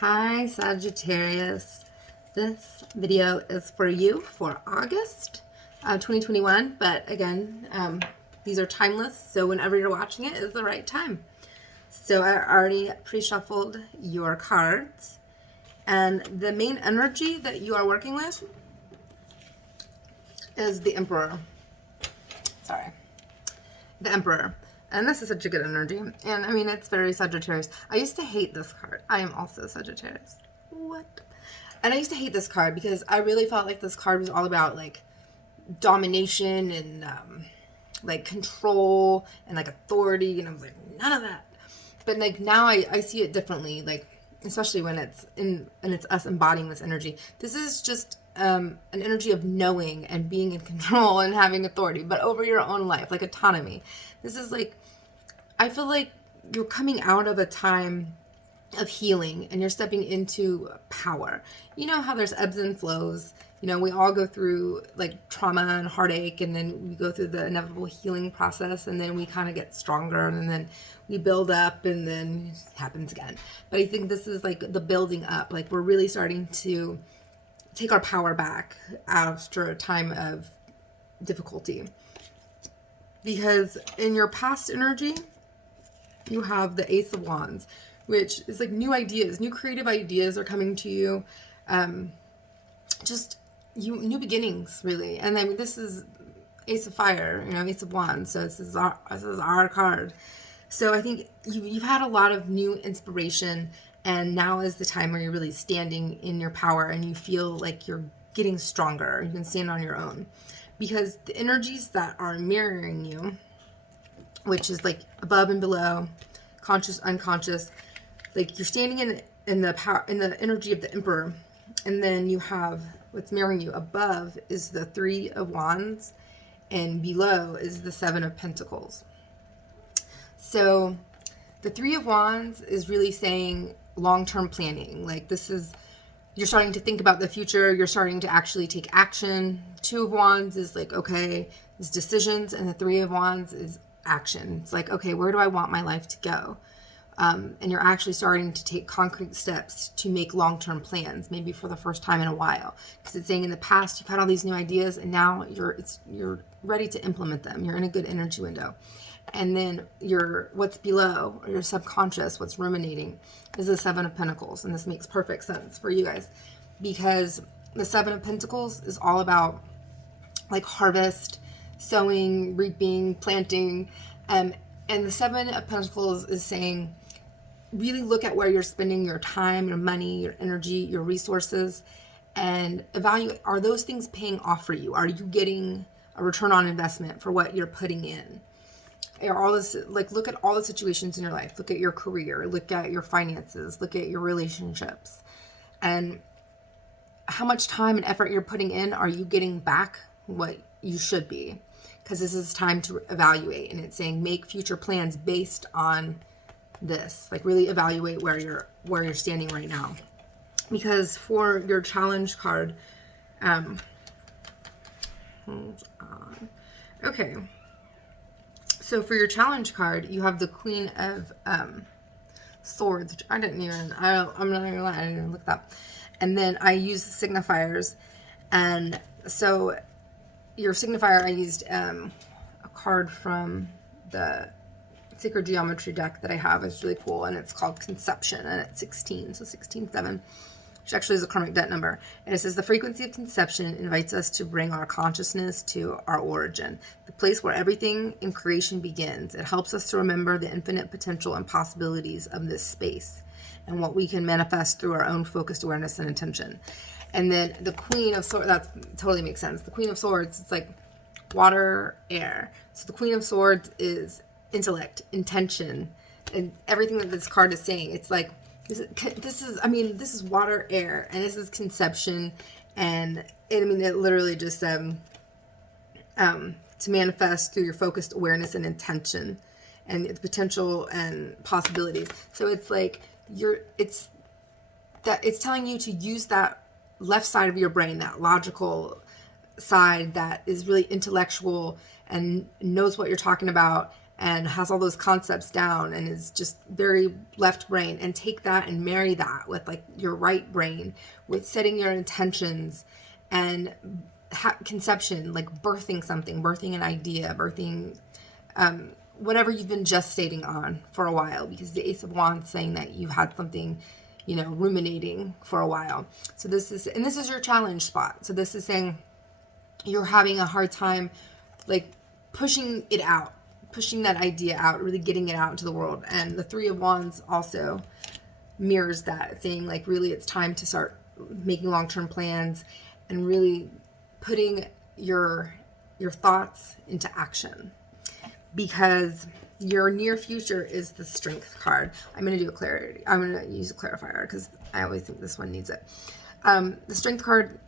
Hi Sagittarius, this video is for you for August 2021, but again, these are timeless, so whenever you're watching it is the right time. So I already pre-shuffled your cards, and the main energy that you are working with is the Emperor. The Emperor. And this is such a good energy. And I mean, it's very Sagittarius. I used to hate this card. I am also Sagittarius. What? And I used to hate this card because I really felt like this card was all about like domination and like control and like authority. And I was like, none of that. But like now I see it differently. Like, especially when it's it's us embodying this energy. This is just an energy of knowing and being in control and having authority, but over your own life, like autonomy. This is like, I feel like you're coming out of a time of healing and you're stepping into power. You know how there's ebbs and flows. You know, we all go through like trauma and heartache, and then we go through the inevitable healing process, and then we kind of get stronger, and then we build up, and then it happens again. But I think this is like the building up. Like we're really starting to take our power back after a time of difficulty. Because in your past energy, you have the Ace of Wands, which is like new ideas, new creative ideas are coming to you. New beginnings, really. And then this is Ace of Fire, you know, Ace of Wands. So this is our card. So I think you've had a lot of new inspiration, and now is the time where you're really standing in your power and you feel like you're getting stronger. You can stand on your own. Because the energies that are mirroring you, which is like above and below, conscious, unconscious, like you're standing in the power, in the energy of the Emperor, and then you have what's mirroring you above is the Three of Wands, and below is the Seven of Pentacles. So the Three of Wands is really saying long-term planning. Like this is, you're starting to think about the future. You're starting to actually take action. Two of Wands is like, okay, it's decisions. And the Three of Wands is action. It's like, okay, where do I want my life to go? And you're actually starting to take concrete steps to make long-term plans, maybe for the first time in a while. Because it's saying in the past, you've had all these new ideas and now you're ready to implement them. You're in a good energy window. And then what's below, or your subconscious, what's ruminating, is the Seven of Pentacles. And this makes perfect sense for you guys, because the Seven of Pentacles is all about like harvest, sowing, reaping, planting. And the Seven of Pentacles is saying, really look at where you're spending your time, your money, your energy, your resources, and evaluate, are those things paying off for you? Are you getting a return on investment for what you're putting in? All this, like, look at all the situations in your life. Look at your career, look at your finances, look at your relationships, and how much time and effort you're putting in. Are you getting back what you should be? Because this is time to evaluate, and it's saying make future plans based on this. Like really evaluate where you're standing right now. Because for your challenge card, hold on. Okay. So for your challenge card, you have the Queen of Swords, which I'm not even gonna lie, I didn't even look that up. And then I used the signifiers, and so your signifier, I used a card from the Sacred Geometry deck that I have. It's really cool, and it's called Conception, and it's 16, so 16-7. Which actually is a karmic debt number. And it says the frequency of conception invites us to bring our consciousness to our origin, the place where everything in creation begins. It helps us to remember the infinite potential and possibilities of this space and what we can manifest through our own focused awareness and intention. And then the Queen of Swords, that totally makes sense. The Queen of Swords, it's like water, air. So the Queen of Swords is intellect, intention, and everything that this card is saying. It's like, this is water, air, and this is conception, and it literally just to manifest through your focused awareness and intention, and the potential and possibilities. So it's like it's telling you to use that left side of your brain, that logical side that is really intellectual and knows what you're talking about, and has all those concepts down and is just very left brain, and take that and marry that with like your right brain, with setting your intentions and conception, like birthing something, birthing an idea, birthing whatever you've been gestating on for a while, because the Ace of Wands saying that you've had something, you know, ruminating for a while. So this is your challenge spot. So this is saying you're having a hard time like pushing it out, pushing that idea out, really getting it out into the world. And the Three of Wands also mirrors that, saying like really it's time to start making long-term plans and really putting your thoughts into action, because your near future is the Strength card. I'm going to do a clarity. I'm going to use a clarifier because I always think this one needs it. The Strength card,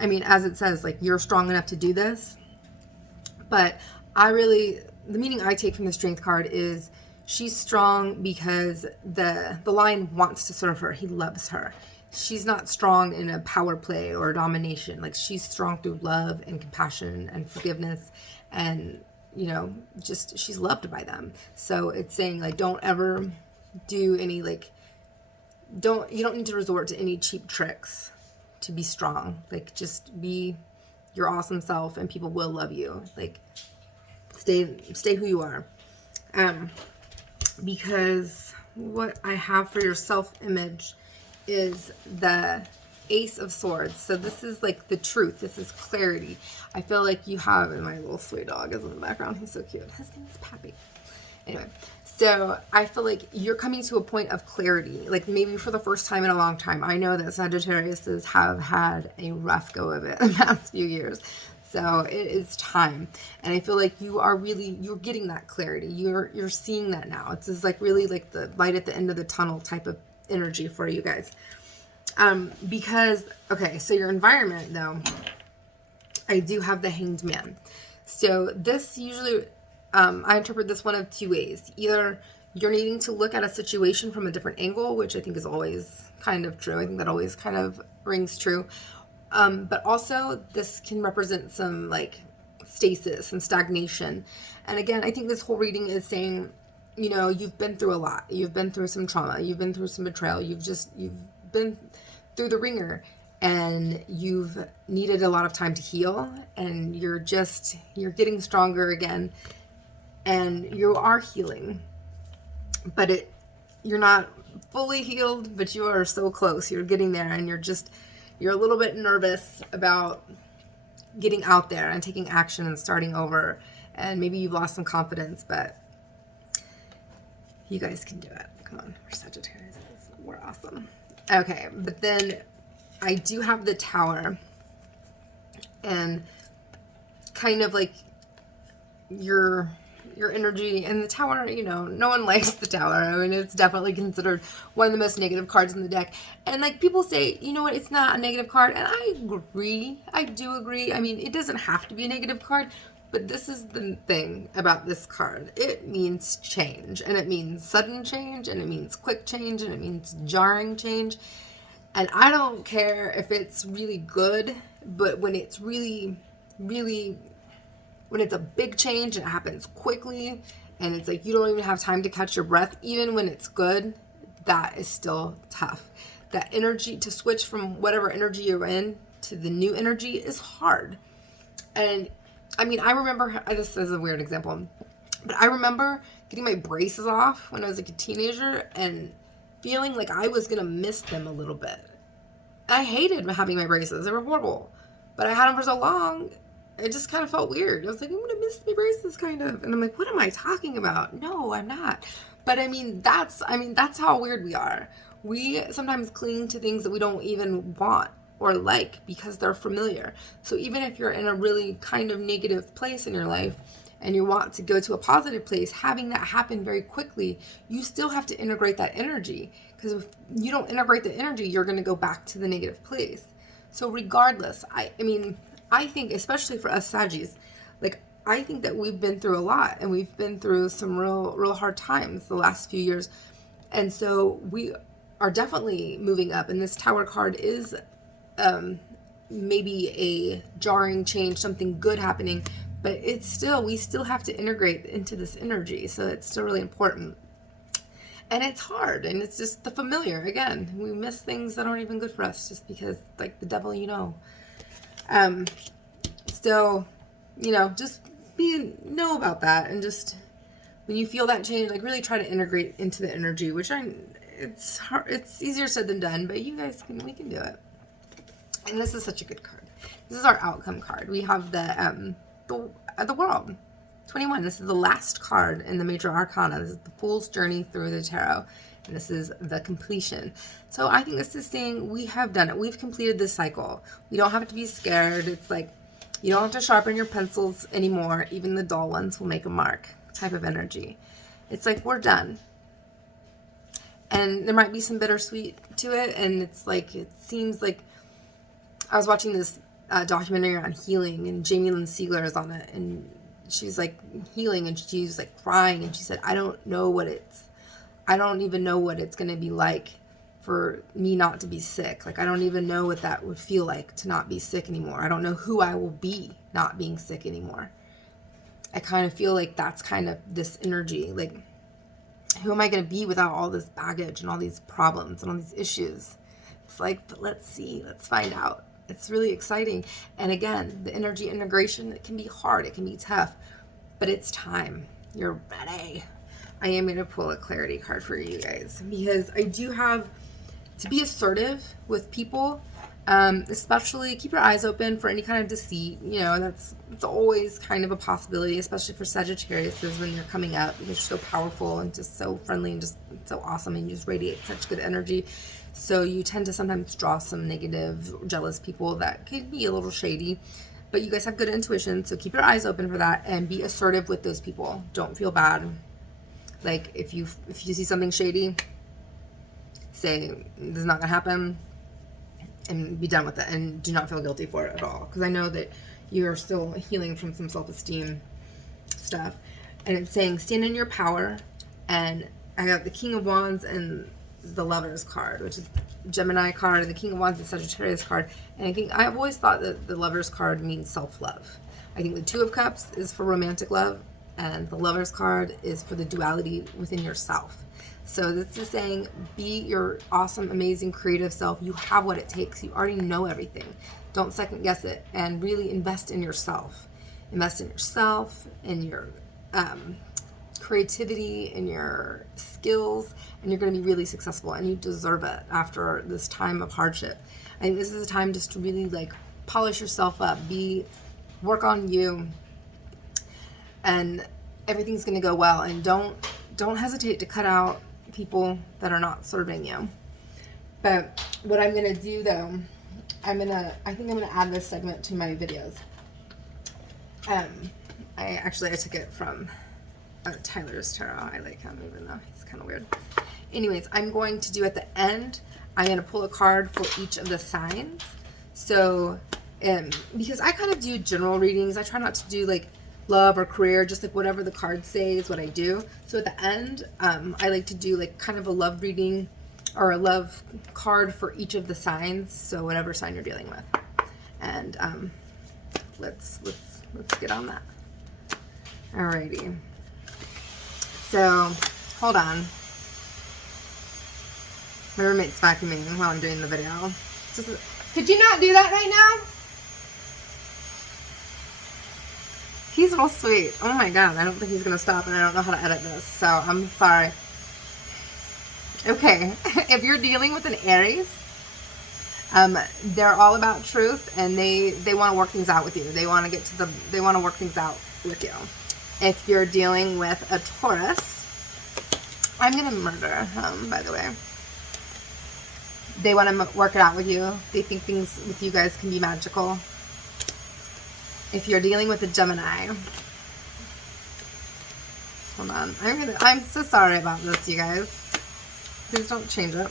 I mean, as it says, like you're strong enough to do this, but the meaning I take from the Strength card is she's strong because the lion wants to serve her. He loves her. She's not strong in a power play or domination. Like she's strong through love and compassion and forgiveness, and you know, just she's loved by them. So it's saying like don't ever do any like you don't need to resort to any cheap tricks to be strong. Like just be your awesome self and people will love you. Like stay who you are. Because what I have for your self-image is the Ace of Swords. So this is like the truth. This is clarity. I feel like you have, and my little sweet dog is in the background. He's so cute. His name's Pappy. Anyway, so I feel like you're coming to a point of clarity, like maybe for the first time in a long time. I know that Sagittariuses have had a rough go of it the past few years. So it is time. And I feel like you're getting that clarity. You're seeing that now. It's just like really like the light at the end of the tunnel type of energy for you guys. Because, okay, so your environment though, I do have the Hanged Man. So this usually, I interpret this one of two ways. Either you're needing to look at a situation from a different angle, which I think is always kind of true. I think that always kind of rings true. But also this can represent some like stasis and stagnation. And again, I think this whole reading is saying, you know, you've been through a lot. You've been through some trauma. You've been through some betrayal. You've been through the ringer, and you've needed a lot of time to heal, and you're getting stronger again, and you are healing, but you're not fully healed, but you are so close. You're getting there, and you're a little bit nervous about getting out there and taking action and starting over, and maybe you've lost some confidence, but you guys can do it. Come on, we're Sagittarius. We're awesome. Okay, but then I do have the Tower, and kind of like your energy, and the Tower, you know, no one likes the Tower. I mean, it's definitely considered one of the most negative cards in the deck. And like people say, you know what, it's not a negative card, and I agree. I do agree. I mean, it doesn't have to be a negative card, but this is the thing about this card. It means change, and it means sudden change, and it means quick change, and it means jarring change. And I don't care if it's really good, but when it's really, really, when it's a big change and it happens quickly, and it's like you don't even have time to catch your breath, even when it's good, that is still tough. That energy, to switch from whatever energy you're in to the new energy, is hard. And I mean, I remember, this is a weird example, but I remember getting my braces off when I was like a teenager and feeling like I was going to miss them a little bit. I hated having my braces. They were horrible. But I had them for so long, it just kind of felt weird. I was like, I'm going to miss my braces kind of. And I'm like, what am I talking about? No, I'm not. But I mean, that's how weird we are. We sometimes cling to things that we don't even want or like because they're familiar. So even if you're in a really kind of negative place in your life and you want to go to a positive place, having that happen very quickly, you still have to integrate that energy, because if you don't integrate the energy, you're going to go back to the negative place. So regardless, I mean, I think especially for us Saggies, like I think that we've been through a lot, and we've been through some real hard times the last few years. And so we are definitely moving up, and this Tower card is maybe a jarring change, something good happening, but it's still, we still have to integrate into this energy. So it's still really important. And it's hard, and it's just the familiar. Again, we miss things that aren't even good for us just because, like the devil, you know. So, you know, just know about that, and just when you feel that change, like really try to integrate into the energy, which it's hard, it's easier said than done, but you guys we can do it. And this is such a good card. This is our outcome card. We have the World. 21. This is the last card in the major arcana. This is the Fool's Journey through the tarot. And this is the completion. So I think this is saying we have done it. We've completed this cycle. We don't have to be scared. It's like you don't have to sharpen your pencils anymore. Even the dull ones will make a mark type of energy. It's like we're done. And there might be some bittersweet to it. And it's like, it seems like I was watching this documentary on healing, and Jamie Lynn Sigler is on it, and she's like healing, and she's like crying, and she said, I don't even know what it's going to be like for me not to be sick. Like, I don't even know what that would feel like to not be sick anymore. I don't know who I will be not being sick anymore. I kind of feel like that's kind of this energy. Like, who am I going to be without all this baggage and all these problems and all these issues? It's like, but let's see, let's find out. It's really exciting. And again, the energy integration, it can be hard, it can be tough, but it's time. You're ready. I am going to pull a clarity card for you guys, because I do have to be assertive with people, especially keep your eyes open for any kind of deceit. You know, it's always kind of a possibility, especially for Sagittarius when you're coming up, because you're so powerful and just so friendly and just so awesome, and you just radiate such good energy. So you tend to sometimes draw some negative, jealous people that could be a little shady, but you guys have good intuition. So keep your eyes open for that and be assertive with those people. Don't feel bad. Like if you see something shady, say this is not gonna happen, and be done with it, and do not feel guilty for it at all. Because I know that you're still healing from some self-esteem stuff. And it's saying stand in your power. And I got the King of Wands and the Lovers card, which is Gemini card, and the King of Wands is Sagittarius card. And I think I've always thought that the Lovers card means self-love. I think the Two of Cups is for romantic love, and the Lovers card is for the duality within yourself. So this is saying be your awesome, amazing, creative self. You have what it takes. You already know everything. Don't second guess it, and really invest in yourself. Invest in yourself, in your creativity, in your skills, and you're going to be really successful, and you deserve it after this time of hardship. I think this is a time just to really like polish yourself up, work on you, and everything's going to go well. And don't hesitate to cut out people that are not serving you. But what I'm going to do though, I think I'm going to add this segment to my videos. I took it from Tyler's tarot. I like him, even though he's kind of weird. Anyways, I'm going to do at the end, I'm going to pull a card for each of the signs. So, because I kind of do general readings, I try not to do like love or career, just like whatever the cards say is what I do. So at the end, I like to do like kind of a love reading or a love card for each of the signs. So whatever sign you're dealing with. And let's get on that. Alrighty. So, hold on. My roommate's vacuuming while I'm doing the video. Could you not do that right now? He's real sweet. Oh my god, I don't think he's going to stop, and I don't know how to edit this, so I'm sorry. Okay, if you're dealing with an Aries, they're all about truth, and they want to work things out with you. They want to work things out with you. If you're dealing with a Taurus, I'm going to murder him, by the way. They want to work it out with you. They think things with you guys can be magical. If you're dealing with a Gemini, hold on. I'm so sorry about this, you guys. Please don't change it.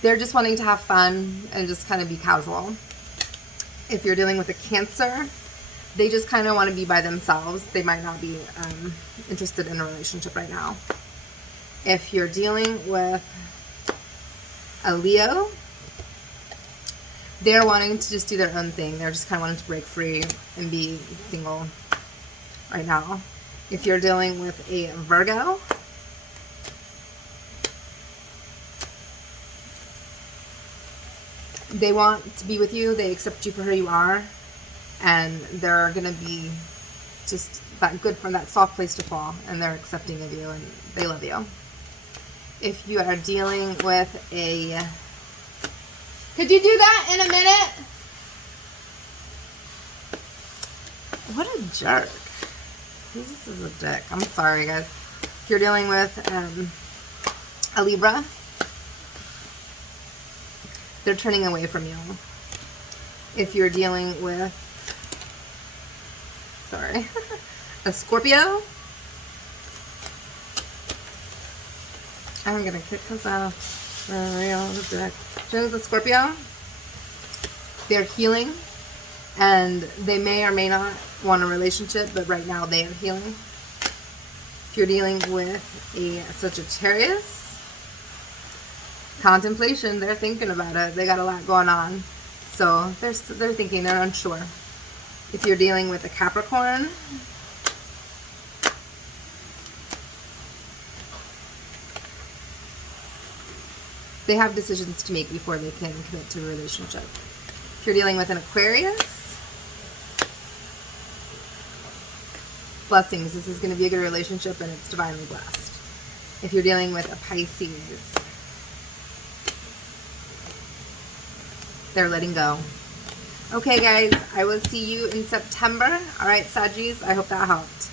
They're just wanting to have fun and just kind of be casual. If you're dealing with a Cancer, they just kind of want to be by themselves. They might not be interested in a relationship right now. If you're dealing with a Leo, they're wanting to just do their own thing. They're just kind of wanting to break free and be single right now. If you're dealing with a Virgo, they want to be with you. They accept you for who you are. And they're going to be just that good from that soft place to fall. And they're accepting of you and they love you. If you are dealing with a... Could you do that in a minute? What a jerk. This is a dick. I'm sorry, guys. If you're dealing with a Libra, they're turning away from you. If you're dealing with, sorry, a Scorpio, I'm gonna kick this off. For real, the dick. Dealing with a Scorpio, they're healing, and they may or may not want a relationship, but right now they are healing. If you're dealing with a Sagittarius, contemplation, they're thinking about it. They got a lot going on. So they're thinking, they're unsure. If you're dealing with a Capricorn, they have decisions to make before they can commit to a relationship. If you're dealing with an Aquarius, blessings. This is going to be a good relationship and it's divinely blessed. If you're dealing with a Pisces, they're letting go. Okay, guys, I will see you in September. All right, Saggies, I hope that helped.